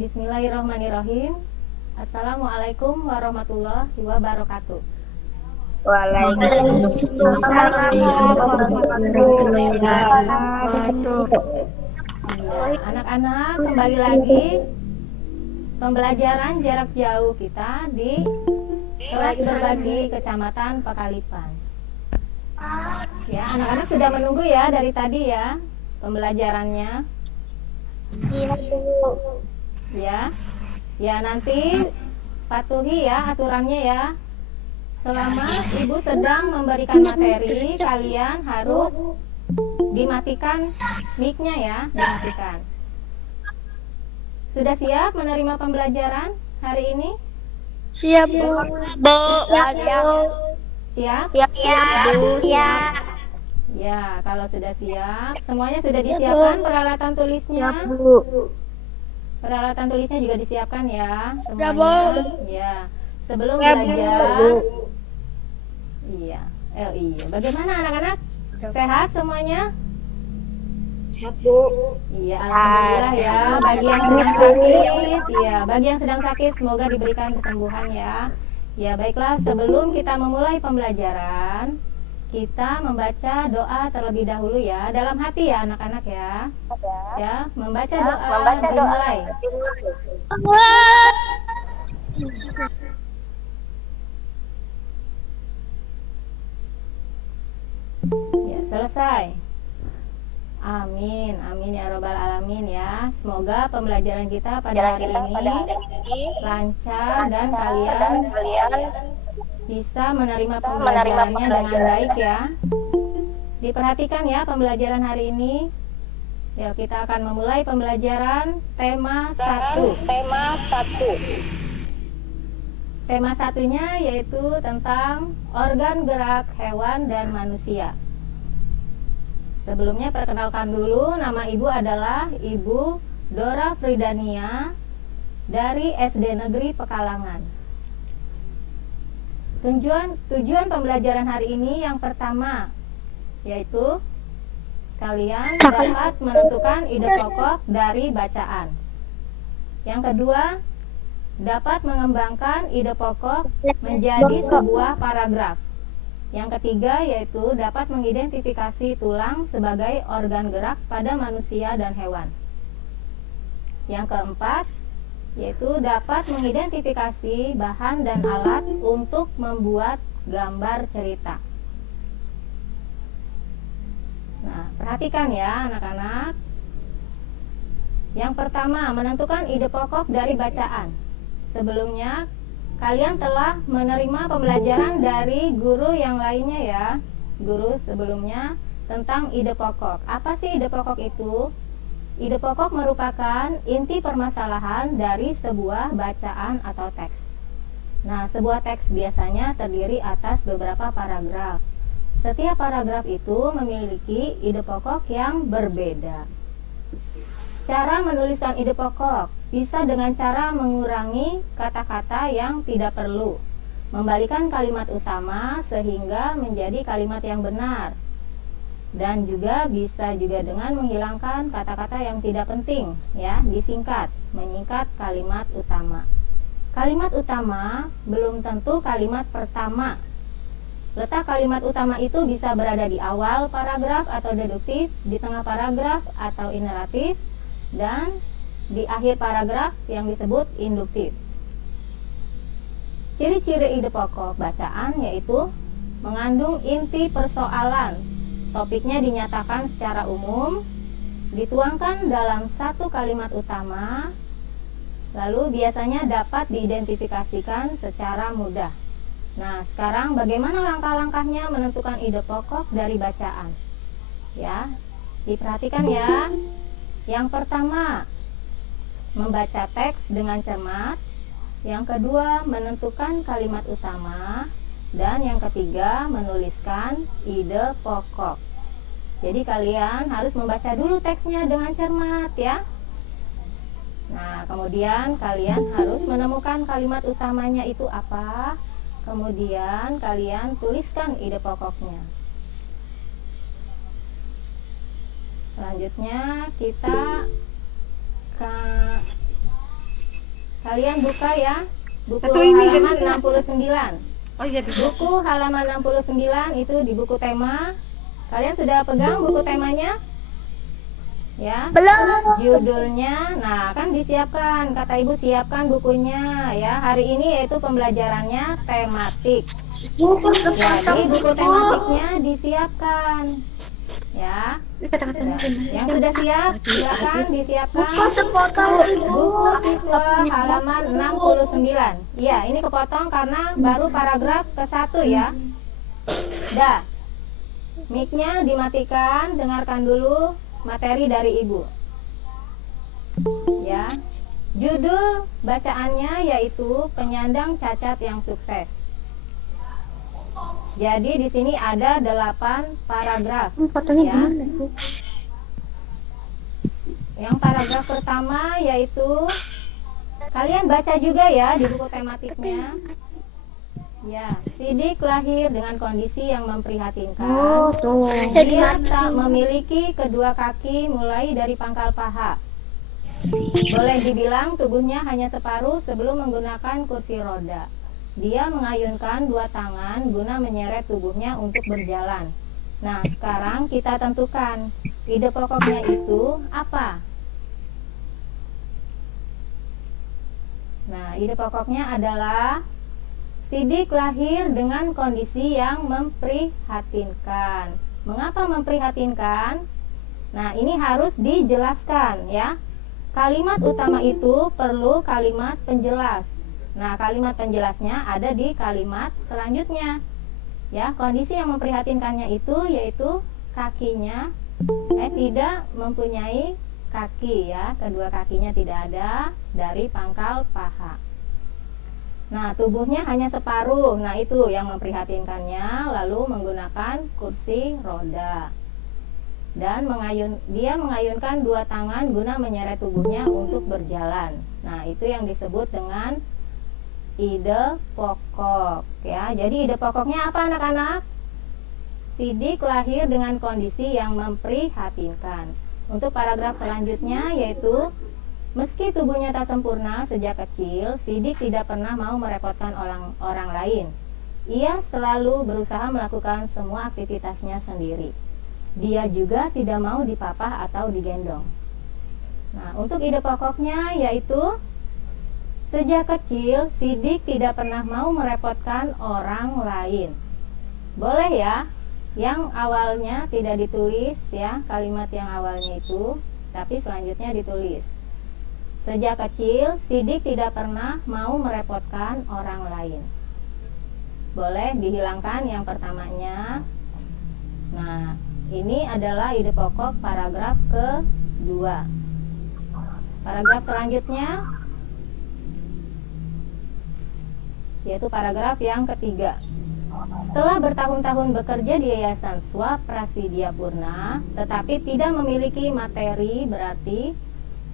Bismillahirrahmanirrahim. Assalamualaikum warahmatullahi wabarakatuh. Waalaikumsalam warahmatullahi wabarakatuh. Iya, anak-anak, kembali lagi pembelajaran jarak jauh kita di kelas berbagi Kecamatan Pekalipan. Ya, anak-anak sudah menunggu ya dari tadi ya pembelajarannya. Iya, Bu. Ya. Ya, nanti patuhi ya aturannya ya. Selama Ibu sedang memberikan materi, kalian harus dimatikan mic-nya ya, dimatikan. Sudah siap menerima pembelajaran hari ini? Siap, Bu. Siap? Siap, Bu. Siap. Ya, kalau sudah siap, semuanya sudah disiapkan peralatan tulisnya. Bu. Peralatan tulisnya juga disiapkan ya, Siap, semuanya. Bu. Ya, sebelum Siap, belajar. Bu. Iya, iya. Bagaimana anak-anak? Sehat semuanya? Siap, Bu. Iya, alhamdulillah ya. Bagi yang sedang sakit, ya, bagi yang sedang sakit semoga diberikan kesembuhan ya. Ya, baiklah, sebelum kita memulai pembelajaran, kita membaca doa terlebih dahulu ya, dalam hati ya anak-anak ya. Ya, membaca doa dimulai. Ya, selesai. Amin, amin ya robbal alamin ya. Semoga pembelajaran kita pada hari ini lancar dan kalian bisa menerima pembelajarannya dengan baik ya. Diperhatikan ya pembelajaran hari ini. Ya, kita akan memulai pembelajaran tema 1. Tema satunya yaitu tentang organ gerak hewan dan manusia. Sebelumnya perkenalkan dulu, nama Ibu adalah Ibu Dora Fridania dari SD Negeri Pekalangan. Tujuan pembelajaran hari ini yang pertama yaitu kalian dapat menentukan ide pokok dari bacaan. Yang kedua, dapat mengembangkan ide pokok menjadi sebuah paragraf. Yang ketiga yaitu dapat mengidentifikasi tulang sebagai organ gerak pada manusia dan hewan. Yang keempat yaitu dapat mengidentifikasi bahan dan alat untuk membuat gambar cerita. Nah, perhatikan ya anak-anak. Yang pertama, menentukan ide pokok dari bacaan. Sebelumnya kalian telah menerima pembelajaran dari guru yang lainnya ya, guru sebelumnya tentang ide pokok. Apa sih ide pokok itu? Ide pokok merupakan inti permasalahan dari sebuah bacaan atau teks. Nah, sebuah teks biasanya terdiri atas beberapa paragraf. Setiap paragraf itu memiliki ide pokok yang berbeda. Cara menuliskan ide pokok bisa dengan cara mengurangi kata-kata yang tidak perlu, membalikan kalimat utama sehingga menjadi kalimat yang benar, dan juga bisa juga dengan menghilangkan kata-kata yang tidak penting, ya, disingkat, menyingkat kalimat utama. Kalimat utama belum tentu kalimat pertama. Letak kalimat utama itu bisa berada di awal paragraf atau deduktif, di tengah paragraf atau ineratif, dan di akhir paragraf yang disebut induktif. Ciri-ciri ide pokok bacaan yaitu mengandung inti persoalan. Topiknya dinyatakan secara umum, dituangkan dalam satu kalimat utama, lalu biasanya dapat diidentifikasikan secara mudah. Nah, sekarang bagaimana langkah-langkahnya menentukan ide pokok dari bacaan? Ya, diperhatikan ya. Yang pertama, membaca teks dengan cermat. Yang kedua, menentukan kalimat utama. Dan yang ketiga, menuliskan ide pokok. Jadi kalian harus membaca dulu teksnya dengan cermat ya. Nah, kemudian kalian harus menemukan kalimat utamanya itu apa. Kemudian kalian tuliskan ide pokoknya. Selanjutnya kita Kalian buka ya, buku Atau ini halaman ganti. 69. Oh iya bisa. Buku halaman 69 itu di buku tema. Kalian sudah pegang buku temanya? Ya. Belum. Judulnya, nah kan disiapkan, kata ibu siapkan bukunya ya. Hari ini yaitu pembelajarannya tematik. Jadi buku tematiknya disiapkan ya. Ini kata-kata Nah, yang sudah siap silakan disiapkan. Sepotong Buku siswa halaman 69. Ya, ini kepotong karena baru paragraf ke-1 ya. Dah. Mic-nya dimatikan, dengarkan dulu materi dari ibu. Ya. Judul bacaannya yaitu Penyandang Cacat yang Sukses. Jadi di sini ada 8 paragraf. Fotonya Ya. gimana Bu? Yang paragraf pertama yaitu kalian baca juga ya di buku tematiknya. Ya, Sidik lahir dengan kondisi yang memprihatinkan. tuh. Dia tak memiliki kedua kaki mulai dari pangkal paha. Boleh dibilang tubuhnya hanya separuh sebelum menggunakan kursi roda. Dia mengayunkan 2 tangan guna menyeret tubuhnya untuk berjalan. Nah, sekarang kita tentukan ide pokoknya itu apa? Nah, ide pokoknya adalah Sidik lahir dengan kondisi yang memprihatinkan. Mengapa memprihatinkan? Nah, ini harus dijelaskan ya. Kalimat utama itu perlu kalimat penjelas. Nah, kalimat penjelasnya ada di kalimat selanjutnya. Ya, kondisi yang memprihatinkannya itu yaitu kakinya tidak mempunyai kaki ya, kedua kakinya tidak ada dari pangkal paha. Nah, tubuhnya hanya separuh. Nah, itu yang memprihatinkannya, lalu menggunakan kursi roda. Dan dia mengayunkan 2 tangan guna menyeret tubuhnya untuk berjalan. Nah, itu yang disebut dengan ide pokok ya. Jadi ide pokoknya apa anak-anak? Sidik lahir dengan kondisi yang memprihatinkan. Untuk paragraf selanjutnya yaitu meski tubuhnya tak sempurna sejak kecil, Sidik tidak pernah mau merepotkan orang lain. Ia selalu berusaha melakukan semua aktivitasnya sendiri. Dia juga tidak mau dipapah atau digendong. Nah, untuk ide pokoknya yaitu sejak kecil Sidik tidak pernah mau merepotkan orang lain. Boleh ya, yang awalnya tidak ditulis ya, kalimat yang awalnya itu, tapi selanjutnya ditulis. Sejak kecil, Sidik tidak pernah mau merepotkan orang lain. Boleh dihilangkan yang pertamanya. Nah, ini adalah ide pokok paragraf kedua. Paragraf selanjutnya yaitu paragraf yang ketiga. Setelah bertahun-tahun bekerja di Yayasan Swa Prasidya Purna, tetapi tidak memiliki materi, berarti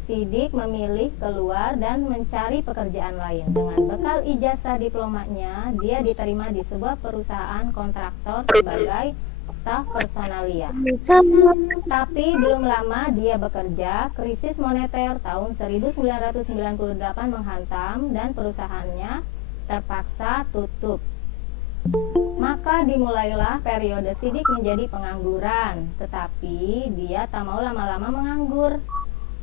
Sidik memilih keluar dan mencari pekerjaan lain. Dengan bekal ijazah diplomanya, dia diterima di sebuah perusahaan kontraktor sebagai staf personalia. Tapi belum lama dia bekerja, krisis moneter tahun 1998 menghantam dan perusahaannya terpaksa tutup. Maka dimulailah periode Sidik menjadi pengangguran, tetapi dia tak mau lama-lama menganggur.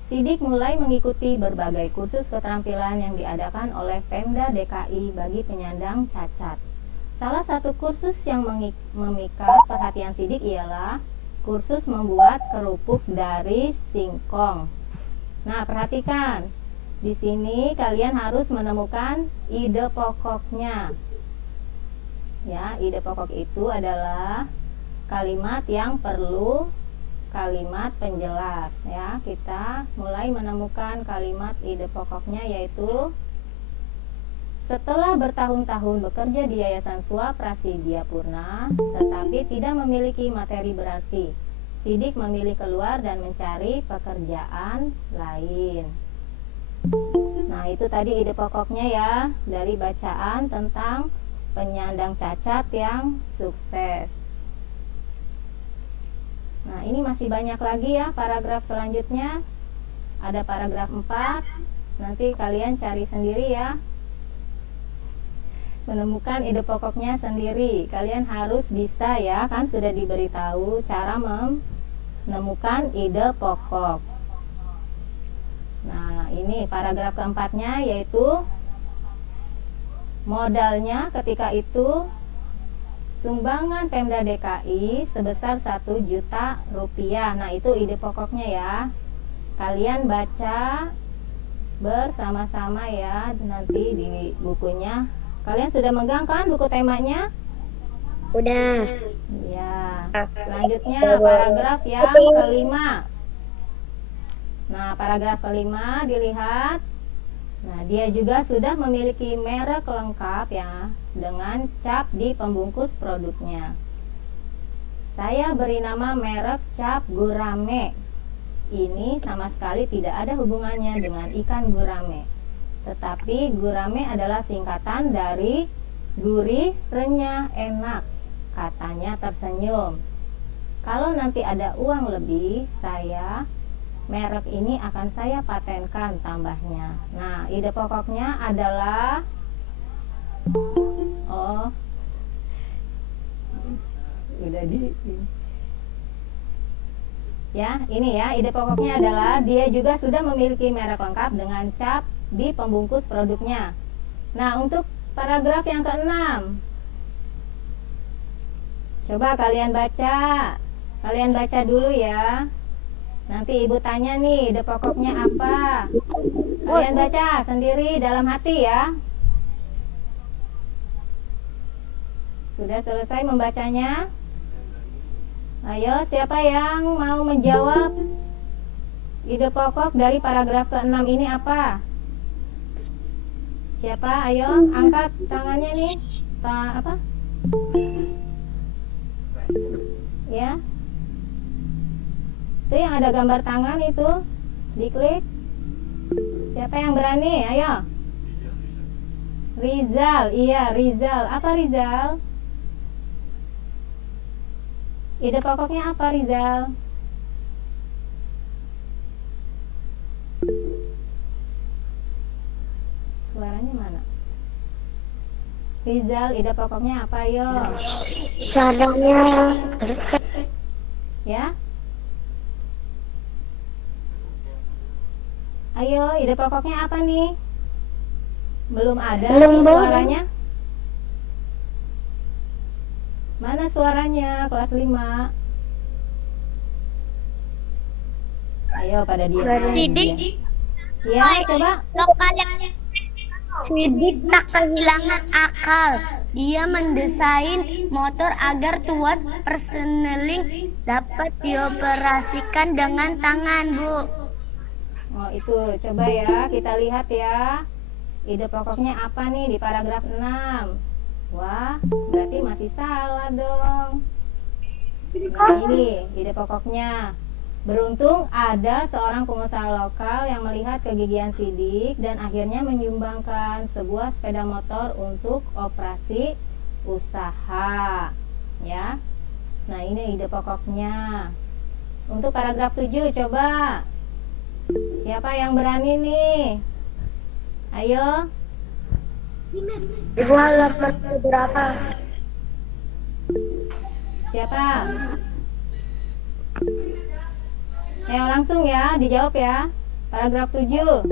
Sidik mulai mengikuti berbagai kursus keterampilan yang diadakan oleh Pemda DKI bagi penyandang cacat. Salah satu kursus yang memikat perhatian Sidik ialah kursus membuat kerupuk dari singkong. Nah, perhatikan. Di sini kalian harus menemukan ide pokoknya. Ya, ide pokok itu adalah kalimat yang perlu kalimat penjelas ya. Kita mulai menemukan kalimat ide pokoknya yaitu setelah bertahun-tahun bekerja di Yayasan Swa Prasidya Purna tetapi tidak memiliki materi berarti, Sidik memilih keluar dan mencari pekerjaan lain. Nah, itu tadi ide pokoknya ya dari bacaan tentang penyandang cacat yang sukses. Nah, ini masih banyak lagi ya paragraf selanjutnya. Ada paragraf 4. Nanti kalian cari sendiri ya. Menemukan ide pokoknya sendiri. Kalian harus bisa ya, kan sudah diberitahu cara menemukan ide pokok. Nah, ini paragraf keempatnya, yaitu modalnya ketika itu sumbangan Pemda DKI sebesar 1 juta rupiah. Nah, itu ide pokoknya ya. Kalian baca bersama-sama ya nanti di bukunya. Kalian sudah megang kan buku temanya? Udah. Ya. Selanjutnya paragraf yang kelima. Nah, paragraf kelima dilihat. Nah, dia juga sudah memiliki merek lengkap ya dengan cap di pembungkus produknya. Saya beri nama merek cap gurame. Ini sama sekali tidak ada hubungannya dengan ikan gurame. Tetapi gurame adalah singkatan dari gurih, renyah, enak. Katanya tersenyum. Kalau nanti ada uang lebih, merek ini akan saya patenkan tambahnya. Nah, ide pokoknya adalah ini ya, ide pokoknya adalah dia juga sudah memiliki merek lengkap dengan cap di pembungkus produknya. Nah, untuk paragraf yang keenam, coba kalian baca. Kalian baca dulu ya. Nanti ibu tanya nih, ide pokoknya apa? Kalian baca sendiri dalam hati ya. Sudah selesai membacanya? Ayo, siapa yang mau menjawab? Ide pokok dari paragraf ke-6 ini apa? Siapa? Ayo, angkat tangannya nih. Apa? Ya. Itu yang ada gambar tangan itu. Diklik. Siapa yang berani? Ayo. Rizal. Iya, Rizal. Apa Rizal? Ide pokoknya apa Rizal? Suaranya mana? Rizal, ide pokoknya apa yo? Caranya. Ya? Ayo, ide pokoknya apa nih? Belum ada nih suaranya? Mana suaranya? Kelas 5. Ayo pada diam. Sidik. Ya, coba. Sidik tak kehilangan akal. Dia mendesain motor agar tuas persneling dapat dioperasikan dengan tangan, Bu. Oh, itu. Coba ya, kita lihat ya. Ide pokoknya apa nih di paragraf 6? Wah, berarti masih salah dong. Nah, ini ide pokoknya. Beruntung ada seorang pengusaha lokal yang melihat kegigihan Sidik dan akhirnya menyumbangkan sebuah sepeda motor untuk operasi usaha. Ya. Nah, ini ide pokoknya. Untuk paragraf 7 coba. Siapa yang berani nih? Ayo. Ibu halaman berapa? Siapa? Ayo langsung ya, dijawab ya. Paragraf 7.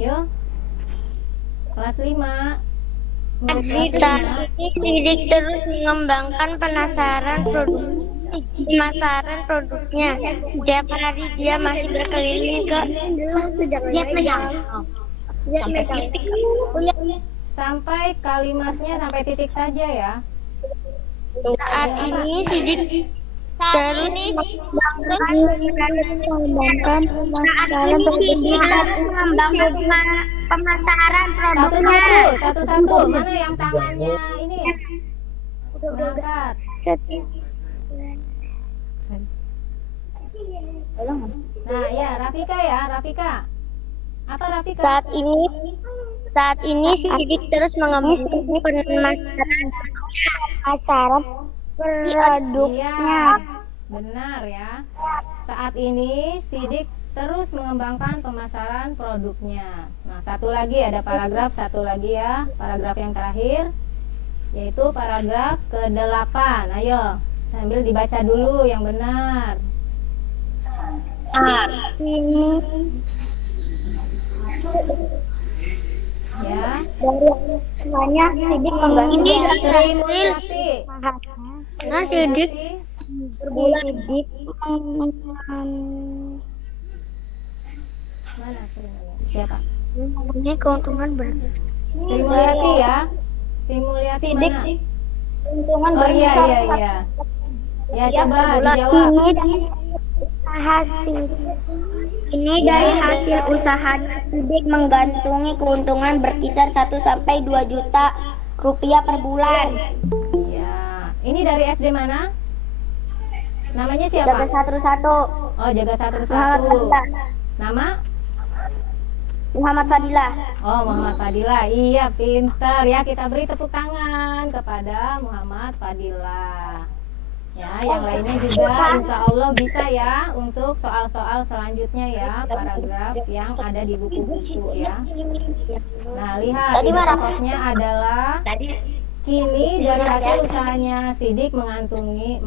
Yuk. Kelas 5. Saat ini Sidik terus mengembangkan pemasaran produknya. Setiap hari dia masih berkeliling ke Sampai kalimatnya sampai titik saja ya. Saat ini Sidik terus mengembangkan pemasaran produknya. Satu-satu. Mana yang tangannya ini? Mengangkat. Nah, ya, Rafika ya, Rafika. Apa Rafika? Saat ini Sidik terus mengembangkan pemasaran produknya. Iya. Benar ya. Saat ini Sidik terus mengembangkan pemasaran produknya. Nah, satu lagi ada paragraf satu lagi ya, paragraf yang terakhir yaitu paragraf ke-8. Ayo, sambil dibaca dulu yang benar. Ini Ya. dari usahanya Sidik mengganti Sri Sri Mulyati. Nah, Sidik Mulyati. Sidik Mana Sri Mulyati? Siapa? mempunyai keuntungan Sri Mulyati ya. Sri Mulyati Sidik mana? keuntungan Oh iya berkisar iya iya. Ya Iya, coba per bulan. dijawab. Ini Ya. dari hasil usaha Sidik menggantungi keuntungan berkisar 1 sampai 2 juta rupiah per bulan. Ya. Ini dari SD mana? Namanya Jaga siapa? 11. Oh, Jaga satu. Muhammad Fadilah. Nama? Muhammad Fadilah. Oh, Muhammad Fadilah. Iya, pintar ya. Kita beri tepuk tangan kepada Muhammad Fadilah. Ya, yang lainnya juga insya Allah bisa ya untuk soal-soal selanjutnya ya, paragraf yang ada di buku-buku ya. Nah, lihat Tadi ide marah. pokoknya adalah kini dari hasil usahanya Sidik mengantungi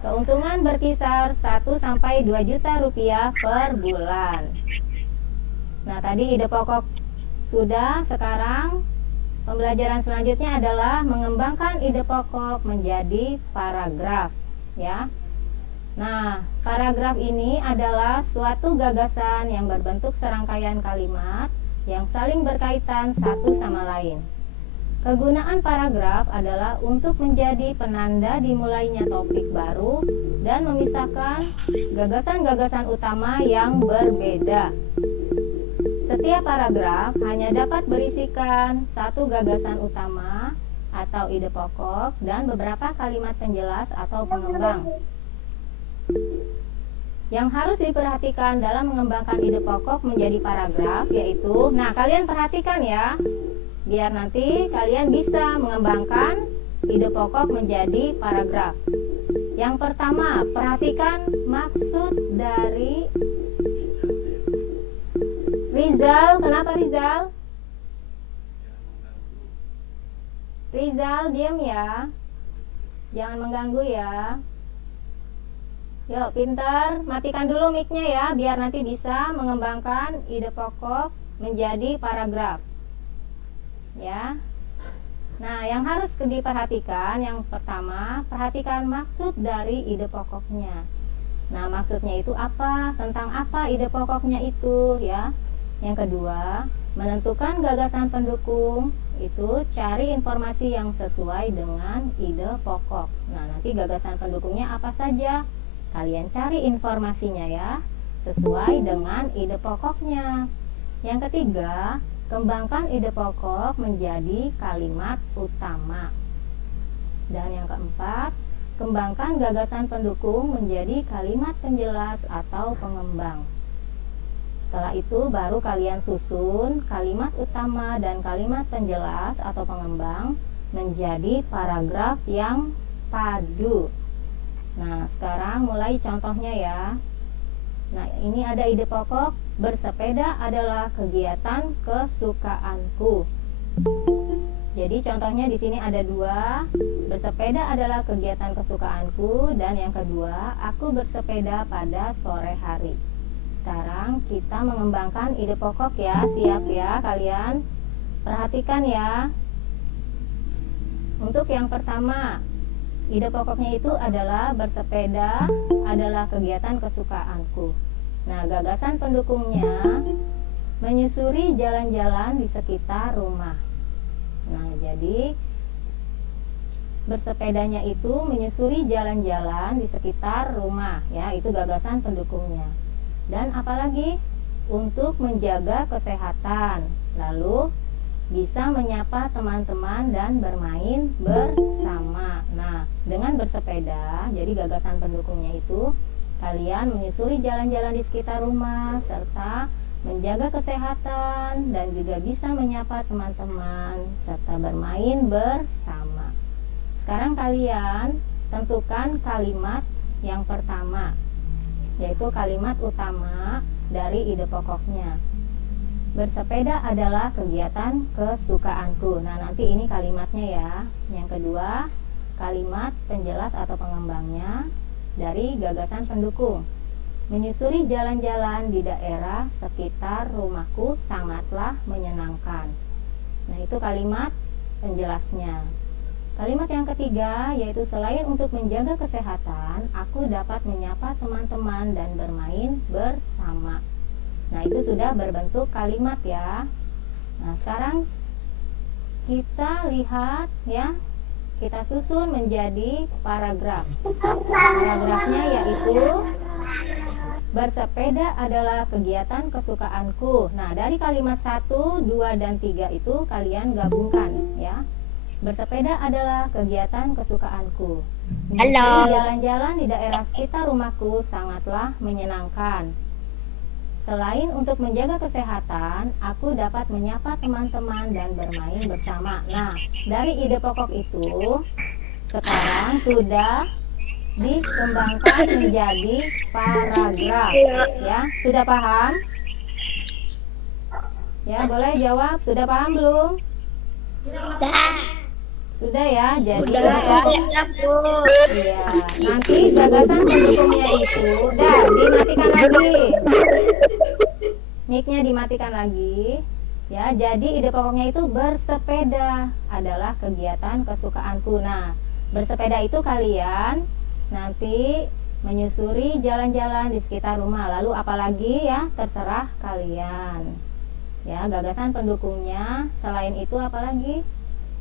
keuntungan berkisar 1 sampai 2 juta rupiah per bulan. Nah, tadi ide pokok sudah, sekarang pembelajaran selanjutnya adalah mengembangkan ide pokok menjadi paragraf ya. Nah, paragraf ini adalah suatu gagasan yang berbentuk serangkaian kalimat yang saling berkaitan satu sama lain. Kegunaan paragraf adalah untuk menjadi penanda dimulainya topik baru dan memisahkan gagasan-gagasan utama yang berbeda. Setiap paragraf hanya dapat berisikan satu gagasan utama atau ide pokok dan beberapa kalimat penjelas atau pengembang. Yang harus diperhatikan dalam mengembangkan ide pokok menjadi paragraf yaitu, nah kalian perhatikan ya, biar nanti kalian bisa mengembangkan ide pokok menjadi paragraf. Yang pertama, perhatikan maksud dari Rizal. Kenapa Rizal? Rizal diam ya, jangan mengganggu ya. Yuk pintar, matikan dulu mic-nya ya, biar nanti bisa mengembangkan ide pokok menjadi paragraf ya. Nah, yang harus diperhatikan, yang pertama, perhatikan maksud dari ide pokoknya. Nah, maksudnya itu apa? Tentang apa ide pokoknya itu ya. Yang kedua, menentukan gagasan pendukung. Itu cari informasi yang sesuai dengan ide pokok. Nah, nanti gagasan pendukungnya apa saja? Kalian cari informasinya ya, sesuai dengan ide pokoknya. Yang ketiga, kembangkan ide pokok menjadi kalimat utama. Dan yang keempat, kembangkan gagasan pendukung menjadi kalimat penjelas atau pengembang. Setelah itu baru kalian susun kalimat utama dan kalimat penjelas atau pengembang menjadi paragraf yang padu. Nah, sekarang mulai contohnya ya. Nah, ini ada ide pokok, bersepeda adalah kegiatan kesukaanku. Jadi contohnya di sini ada dua, bersepeda adalah kegiatan kesukaanku, dan yang kedua, aku bersepeda pada sore hari. Sekarang kita mengembangkan ide pokok ya, siap ya kalian. Perhatikan ya. Untuk yang pertama, ide pokoknya itu adalah bersepeda adalah kegiatan kesukaanku. Nah, gagasan pendukungnya menyusuri jalan-jalan di sekitar rumah. Nah, jadi bersepedanya itu menyusuri jalan-jalan di sekitar rumah ya, itu gagasan pendukungnya. Dan apalagi untuk menjaga kesehatan, lalu bisa menyapa teman-teman dan bermain bersama. Nah, dengan bersepeda, jadi gagasan pendukungnya itu kalian menyusuri jalan-jalan di sekitar rumah serta menjaga kesehatan dan juga bisa menyapa teman-teman serta bermain bersama. Sekarang kalian tentukan kalimat yang pertama, yaitu kalimat utama dari ide pokoknya. Bersepeda adalah kegiatan kesukaanku. Nah, nanti ini kalimatnya ya. Yang kedua, kalimat penjelas atau pengembangnya dari gagasan pendukung. Menyusuri jalan-jalan di daerah sekitar rumahku sangatlah menyenangkan. Nah, itu kalimat penjelasnya. Kalimat yang ketiga yaitu selain untuk menjaga kesehatan, aku dapat menyapa teman-teman dan bermain bersama. Nah, itu sudah berbentuk kalimat ya. Nah, sekarang kita lihat ya, kita susun menjadi paragraf. Paragrafnya yaitu bersepeda adalah kegiatan kesukaanku. Nah, dari kalimat 1, 2, dan 3 itu kalian gabungkan ya. Bersepeda adalah kegiatan kesukaanku. Halo. Jalan-jalan di daerah sekitar rumahku sangatlah menyenangkan. Selain untuk menjaga kesehatan, aku dapat menyapa teman-teman dan bermain bersama. Nah, dari ide pokok itu sekarang sudah dikembangkan menjadi paragraf ya. Sudah paham? Ya, boleh jawab. Sudah paham belum? Sudah ya. Jadi ya, nanti gagasan pendukungnya itu dimatikan lagi. Mic-nya dimatikan lagi. Ya, jadi ide pokoknya itu bersepeda adalah kegiatan kesukaanku. Nah, bersepeda itu kalian nanti menyusuri jalan-jalan di sekitar rumah. Lalu apalagi ya, terserah kalian. Ya, gagasan pendukungnya selain itu apalagi?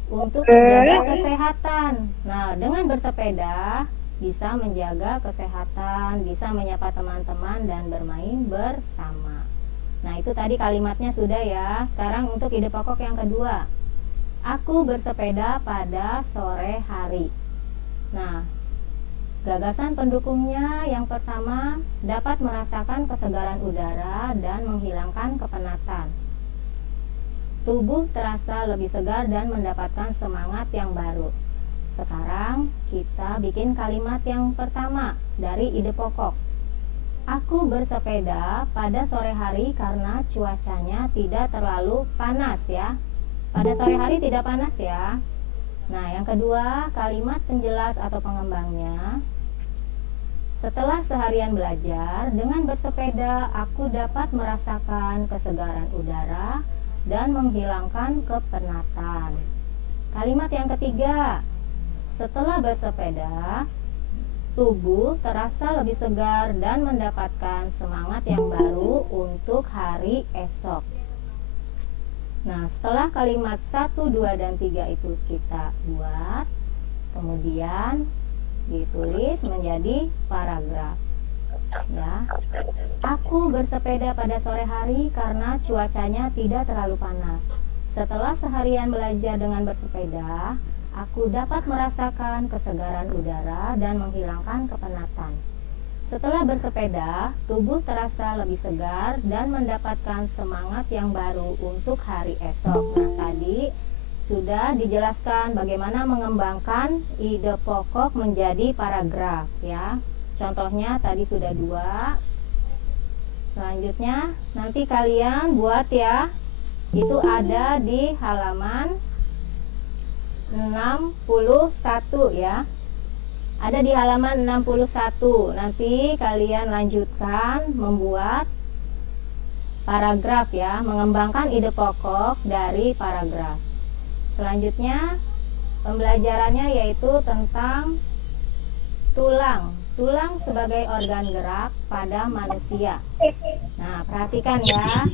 Untuk menjaga kesehatan. Nah, dengan bersepeda bisa menjaga kesehatan, bisa menyapa teman-teman dan bermain bersama. Nah, itu tadi kalimatnya sudah ya. Sekarang untuk ide pokok yang kedua. Aku bersepeda pada sore hari. Nah, gagasan pendukungnya yang pertama, dapat merasakan kesegaran udara dan menghilangkan kepenatan. Tubuh terasa lebih segar dan mendapatkan semangat yang baru. Sekarang kita bikin kalimat yang pertama dari ide pokok. Aku bersepeda pada sore hari karena cuacanya tidak terlalu panas ya. Pada sore hari tidak panas ya. Nah, yang kedua, kalimat penjelas atau pengembangnya. Setelah seharian belajar, dengan bersepeda aku dapat merasakan kesegaran udara dan menghilangkan kepenatan. Kalimat yang ketiga, setelah bersepeda, tubuh terasa lebih segar dan mendapatkan semangat yang baru untuk hari esok. Nah, setelah kalimat 1, 2, dan 3 itu kita buat, kemudian ditulis menjadi paragraf. Ya, aku bersepeda pada sore hari karena cuacanya tidak terlalu panas. Setelah seharian belajar dengan bersepeda, aku dapat merasakan kesegaran udara dan menghilangkan kepenatan. Setelah bersepeda, tubuh terasa lebih segar dan mendapatkan semangat yang baru untuk hari esok. Nah, tadi sudah dijelaskan bagaimana mengembangkan ide pokok menjadi paragraf ya. Contohnya tadi sudah 2. Selanjutnya nanti kalian buat ya. Itu ada di halaman 61 ya. Ada di halaman 61. Nanti kalian lanjutkan membuat paragraf ya, mengembangkan ide pokok dari paragraf. Selanjutnya pembelajarannya yaitu tentang tulang. Tulang sebagai organ gerak pada manusia. Nah, perhatikan ya.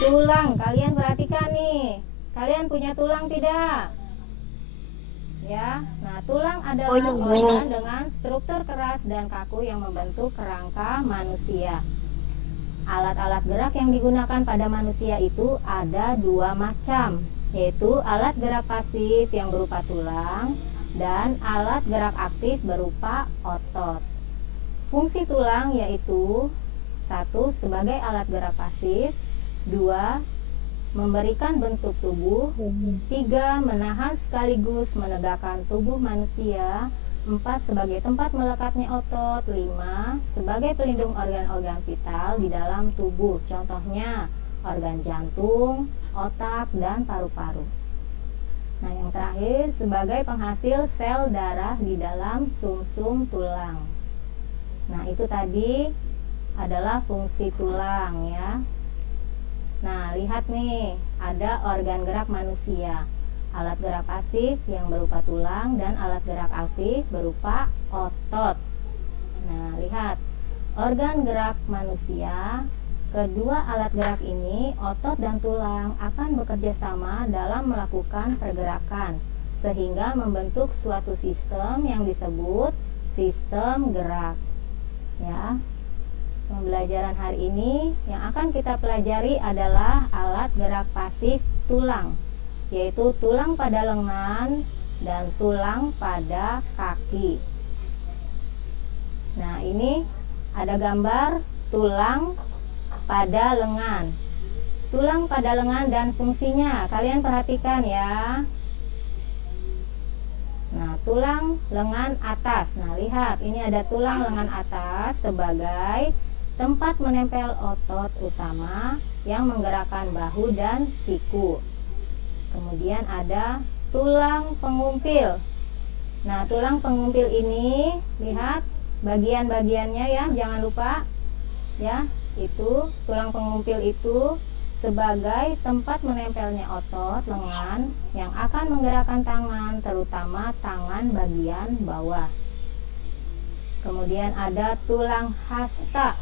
Tulang, kalian perhatikan nih. Kalian punya tulang tidak? Ya. Nah, tulang adalah organ dengan struktur keras dan kaku yang membentuk kerangka manusia. Alat-alat gerak yang digunakan pada manusia itu ada 2 macam, yaitu alat gerak pasif yang berupa tulang dan alat gerak aktif berupa otot. Fungsi tulang yaitu 1. Sebagai alat gerak pasif, 2. Memberikan bentuk tubuh, 3. Menahan sekaligus menegakkan tubuh manusia, 4 sebagai tempat melekatnya otot, 5 sebagai pelindung organ-organ vital di dalam tubuh, contohnya organ jantung, otak, dan paru-paru. Nah, yang terakhir sebagai penghasil sel darah di dalam sumsum tulang. Nah, itu tadi adalah fungsi tulang ya. Nah, lihat nih, ada organ gerak manusia. Alat gerak pasif yang berupa tulang dan alat gerak aktif berupa otot. Nah, lihat, organ gerak manusia, kedua alat gerak ini, otot dan tulang, akan bekerja sama dalam melakukan pergerakan sehingga membentuk suatu sistem yang disebut sistem gerak. Ya. Pembelajaran hari ini yang akan kita pelajari adalah alat gerak pasif tulang, yaitu tulang pada lengan dan tulang pada kaki. Nah, ini ada gambar tulang pada lengan. Tulang pada lengan dan fungsinya kalian perhatikan ya. Nah, tulang lengan atas. Nah, lihat, ini ada tulang lengan atas sebagai tempat menempel otot utama yang menggerakkan bahu dan siku. Kemudian ada tulang pengumpil. Nah, tulang pengumpil ini, lihat bagian-bagiannya ya, jangan lupa ya. Itu tulang pengumpil itu sebagai tempat menempelnya otot lengan yang akan menggerakkan tangan, terutama tangan bagian bawah. Kemudian ada tulang hasta.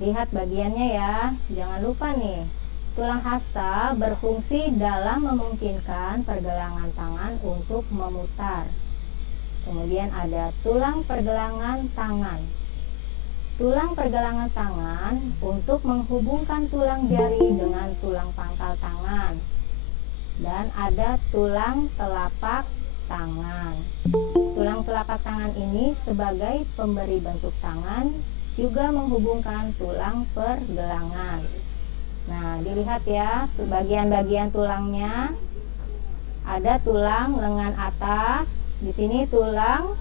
Lihat bagiannya ya, jangan lupa nih. Tulang hasta berfungsi dalam memungkinkan pergelangan tangan untuk memutar. Kemudian ada tulang pergelangan tangan. Tulang pergelangan tangan untuk menghubungkan tulang jari dengan tulang pangkal tangan. Dan ada tulang telapak tangan. Tulang telapak tangan ini sebagai pemberi bentuk tangan, juga menghubungkan tulang pergelangan. Nah, dilihat ya, bagian-bagian tulangnya. Ada tulang lengan atas, di sini tulang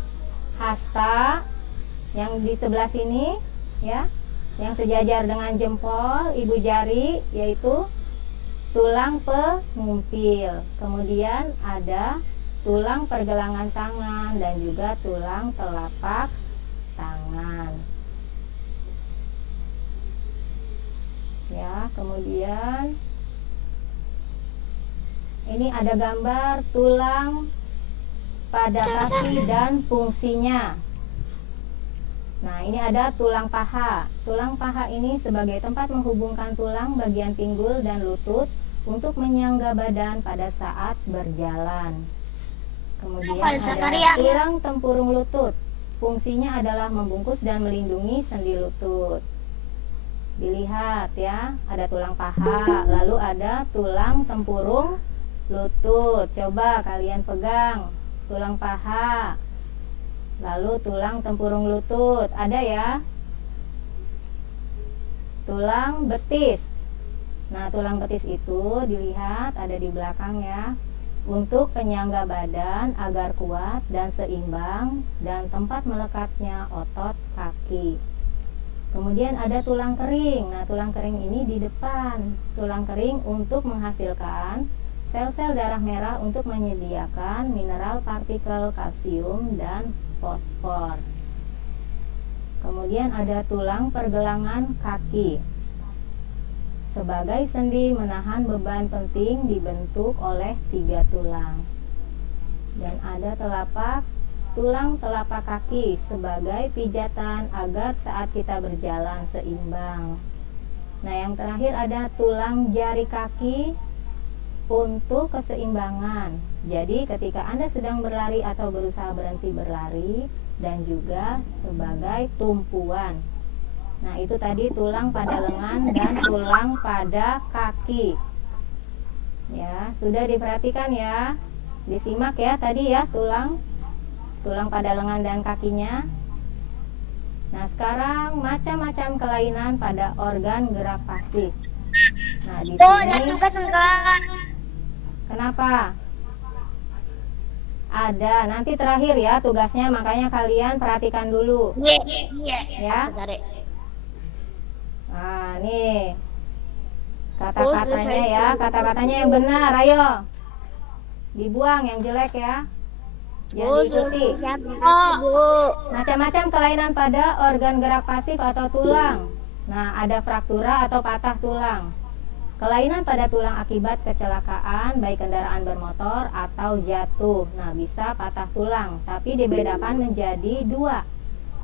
hasta, yang di sebelah sini ya, yang sejajar dengan jempol ibu jari, yaitu tulang pengumpil. Kemudian ada tulang pergelangan tangan dan juga tulang telapak tangan. Ya, kemudian ini ada gambar tulang pada kaki dan fungsinya. Nah, ini ada tulang paha. Tulang paha ini sebagai tempat menghubungkan tulang bagian pinggul dan lutut untuk menyangga badan pada saat berjalan. Kemudian ada tulang tempurung lutut. Fungsinya adalah membungkus dan melindungi sendi lutut. Dilihat ya, ada tulang paha, lalu ada tulang tempurung lutut. Coba kalian pegang tulang paha, lalu tulang tempurung lutut, ada ya. Tulang betis. Nah, tulang betis itu dilihat ada di belakang ya, untuk penyangga badan agar kuat dan seimbang dan tempat melekatnya otot kaki. Kemudian ada tulang kering. Nah, tulang kering ini di depan. Tulang kering untuk menghasilkan sel-sel darah merah untuk menyediakan mineral partikel kalsium dan fosfor. Kemudian ada tulang pergelangan kaki. Sebagai sendi menahan beban penting dibentuk oleh 3 tulang. Dan ada tulang telapak kaki sebagai pijatan agar saat kita berjalan seimbang. Nah, yang terakhir ada tulang jari kaki untuk keseimbangan. Jadi ketika Anda sedang berlari atau berusaha berhenti berlari, dan juga sebagai tumpuan. Nah, itu tadi tulang pada lengan dan tulang pada kaki. Ya, sudah diperhatikan ya. Disimak ya tadi ya, tulang pada lengan dan kakinya. Nah, sekarang macam-macam kelainan pada organ gerak pasif. Nah, di sini. Kenapa? Ada. Nanti terakhir ya tugasnya, makanya kalian perhatikan dulu. Iya. Ya. Aku cari. Nah, nih. Kata-katanya ya, kata-katanya yang benar. Ayo. Dibuang yang jelek ya. Jangan diikuti. Macam-macam kelainan pada organ gerak pasif atau tulang. Nah, ada fraktura atau patah tulang. Kelainan pada tulang akibat kecelakaan, baik kendaraan bermotor atau jatuh. Nah, bisa patah tulang, tapi dibedakan menjadi dua.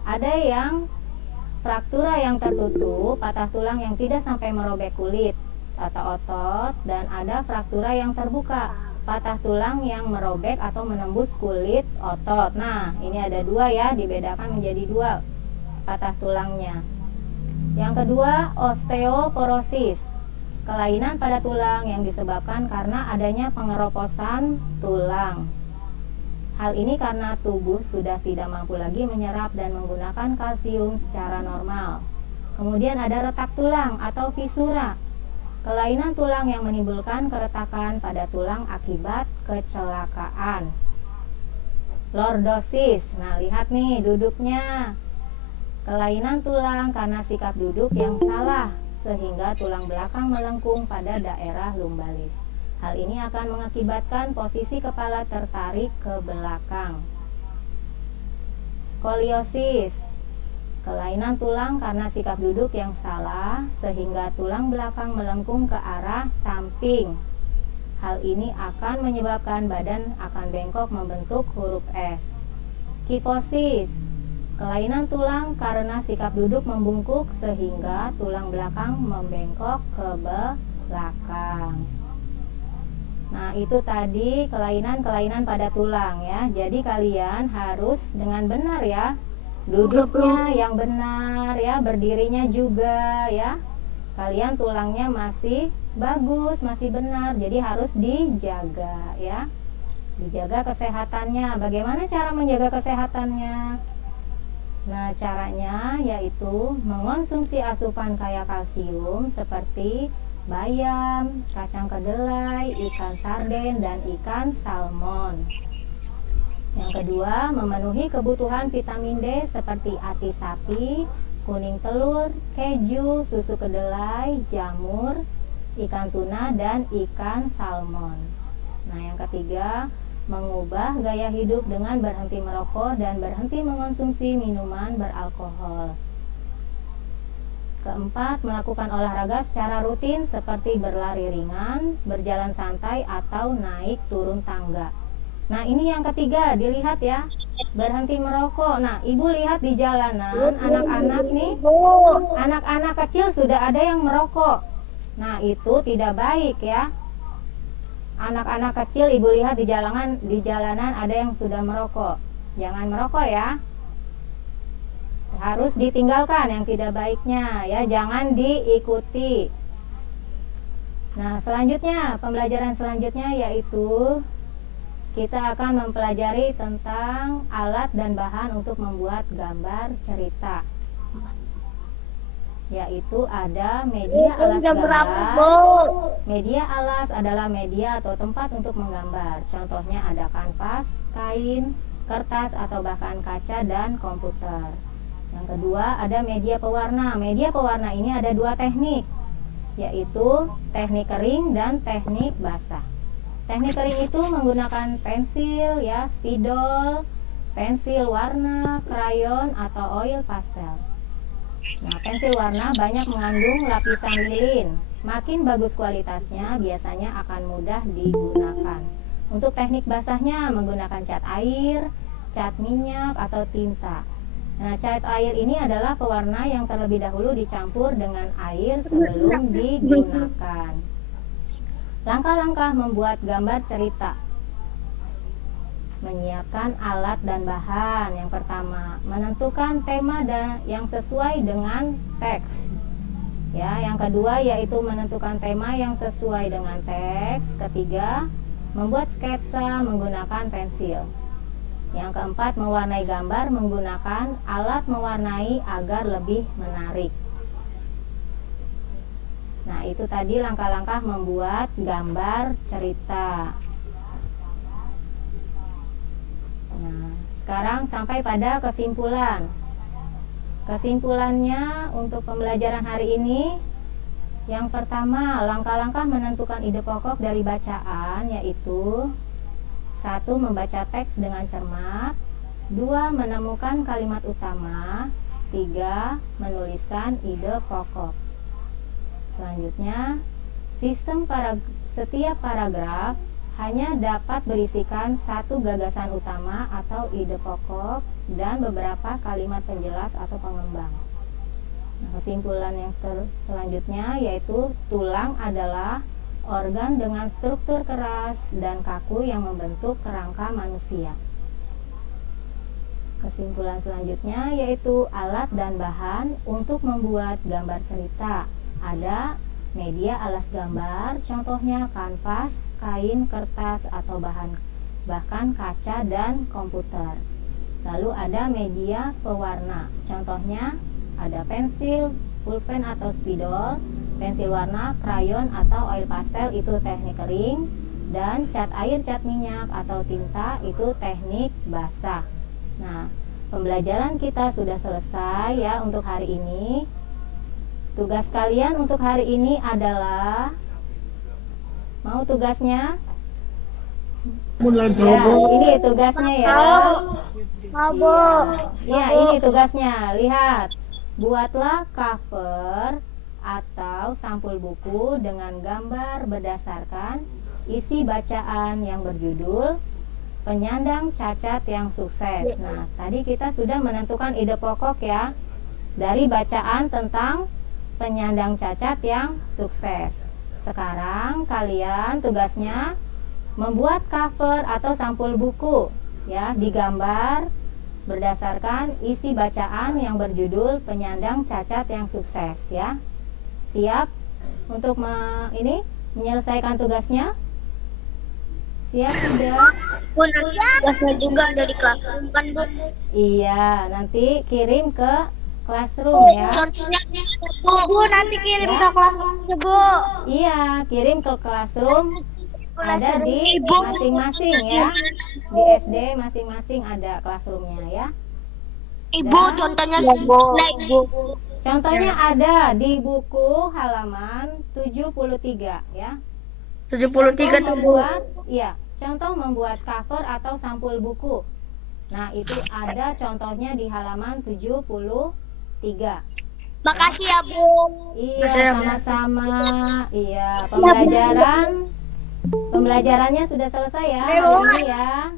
Ada yang fraktura yang tertutup, patah tulang yang tidak sampai merobek kulit atau otot, dan ada fraktura yang terbuka, patah tulang yang merobek atau menembus kulit otot. Nah, ini ada dua ya, dibedakan menjadi dua patah tulangnya. Yang kedua, osteoporosis. Kelainan pada tulang yang disebabkan karena adanya pengeroposan tulang. Hal ini karena tubuh sudah tidak mampu lagi menyerap dan menggunakan kalsium secara normal. Kemudian ada retak tulang atau fisura. Kelainan tulang yang menimbulkan keretakan pada tulang akibat kecelakaan. Lordosis. Nah, lihat nih duduknya. Kelainan tulang karena sikap duduk yang salah, sehingga tulang belakang melengkung pada daerah lumbalis. Hal ini akan mengakibatkan posisi kepala tertarik ke belakang. Skoliosis. Kelainan tulang karena sikap duduk yang salah, sehingga tulang belakang melengkung ke arah samping. Hal ini akan menyebabkan badan akan bengkok membentuk huruf S. Kifosis. Kelainan tulang karena sikap duduk membungkuk sehingga tulang belakang membengkok ke belakang. Nah, itu tadi kelainan-kelainan pada tulang ya. Jadi kalian harus dengan benar ya. Duduknya yang benar ya, berdirinya juga ya. Kalian tulangnya masih bagus, masih benar. Jadi harus dijaga ya. Dijaga kesehatannya. Bagaimana cara menjaga kesehatannya? Nah, caranya yaitu mengonsumsi asupan kaya kalsium seperti bayam, kacang kedelai, ikan sarden, dan ikan salmon. Yang kedua, memenuhi kebutuhan vitamin D seperti ati sapi, kuning telur, keju, susu kedelai, jamur, ikan tuna, dan ikan salmon. Nah, yang ketiga, mengubah gaya hidup dengan berhenti merokok dan berhenti mengonsumsi minuman beralkohol. Keempat, melakukan olahraga secara rutin seperti berlari ringan, berjalan santai, atau naik turun tangga. Nah, ini yang ketiga, dilihat ya, berhenti merokok. Nah, ibu lihat di jalanan, anak-anak nih, anak-anak kecil sudah ada yang merokok. Nah, itu tidak baik ya. Anak-anak kecil ibu lihat di jalanan ada yang sudah merokok. Jangan merokok ya. Harus ditinggalkan yang tidak baiknya ya, jangan diikuti. Nah, selanjutnya, pembelajaran selanjutnya yaitu kita akan mempelajari tentang alat dan bahan untuk membuat gambar cerita. Yaitu ada media alas gambar. Media alas adalah media atau tempat untuk menggambar. Contohnya ada kanvas, kain, kertas, atau bahkan kaca dan komputer. Yang kedua ada media pewarna. Media pewarna ini ada dua teknik, yaitu teknik kering dan teknik basah. Teknik kering itu menggunakan pensil ya, spidol, pensil warna, krayon, atau oil pastel. Nah, pensil warna banyak mengandung lapisan lilin. Makin bagus kualitasnya, biasanya akan mudah digunakan. Untuk teknik basahnya menggunakan cat air, cat minyak, atau tinta. Nah, cat air ini adalah pewarna yang terlebih dahulu dicampur dengan air sebelum digunakan. Langkah-langkah membuat gambar cerita. Menyiapkan alat dan bahan. Yang pertama, menentukan tema yang sesuai dengan teks. Ya, yang kedua yaitu menentukan tema yang sesuai dengan teks. Ketiga, membuat sketsa menggunakan pensil. Yang keempat, mewarnai gambar menggunakan alat mewarnai agar lebih menarik. Nah, itu tadi langkah-langkah membuat gambar cerita. sekarang sampai pada kesimpulan. Kesimpulannya untuk pembelajaran hari ini, yang pertama, langkah-langkah menentukan ide pokok dari bacaan yaitu: 1. Membaca teks dengan cermat. 2. Menemukan kalimat utama. 3. Menuliskan ide pokok. Selanjutnya, setiap paragraf hanya dapat berisikan satu gagasan utama atau ide pokok dan beberapa kalimat penjelas atau pengembang. Nah, kesimpulan yang selanjutnya yaitu tulang adalah organ dengan struktur keras dan kaku yang membentuk kerangka manusia. Kesimpulan selanjutnya yaitu alat dan bahan untuk membuat gambar cerita. Ada media alas gambar, contohnya kanvas, kain, kertas, atau bahkan kaca dan komputer. Lalu ada media pewarna, contohnya ada pensil, pulpen atau spidol, pensil warna, krayon atau oil pastel itu teknik kering, dan cat air, cat minyak atau tinta itu teknik basah. Nah, pembelajaran kita sudah selesai ya untuk hari ini. Tugas kalian untuk hari ini adalah, mau tugasnya? Ya, ini tugasnya ya. Ya, ini tugasnya. Lihat, buatlah cover atau sampul buku dengan gambar berdasarkan isi bacaan yang berjudul Penyandang Cacat yang Sukses. Nah, tadi kita sudah menentukan ide pokok ya dari bacaan tentang penyandang cacat yang sukses. Sekarang kalian tugasnya membuat cover atau sampul buku ya, digambar berdasarkan isi bacaan yang berjudul Penyandang Cacat yang Sukses ya. Siap untuk menyelesaikan tugasnya? Siap sudah? Bu, nanti tugasnya juga ada di kelas kan, Bu? Iya, nanti kirim ke classroom ya. Contohnya, Bu, nanti kirim ke kelas Bu. Iya, kirim ke classroom. Ada di masing-masing ya. Di SD masing-masing ada classroomnya ya. Ibu, contohnya Ibu. Contohnya ada di buku halaman 73 ya. 73 tuh, Bu. Contoh membuat cover atau sampul buku. Nah, itu ada contohnya di halaman 73. Makasih ya, Bu. Iya, sama-sama. Iya, pembelajarannya sudah selesai ya hari ini ya.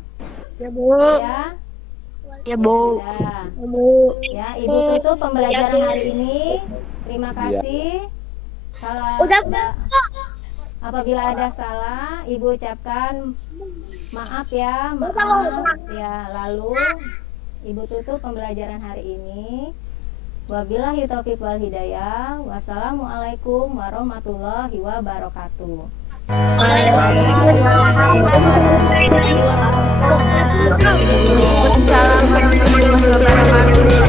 Ya, Bu. Ya. Ya, Bu. Ya. Ya, Bu. Ya, Ibu tutup pembelajaran hari ini. Terima kasih. Apabila ada salah, Ibu ucapkan maaf ya, maaf ya. Lalu Ibu tutup pembelajaran hari ini. Wabillahi taufiq wal hidayah. Wassalamualaikum warahmatullahi wabarakatuh. Waalaikumsalam warahmatullahi wabarakatuh.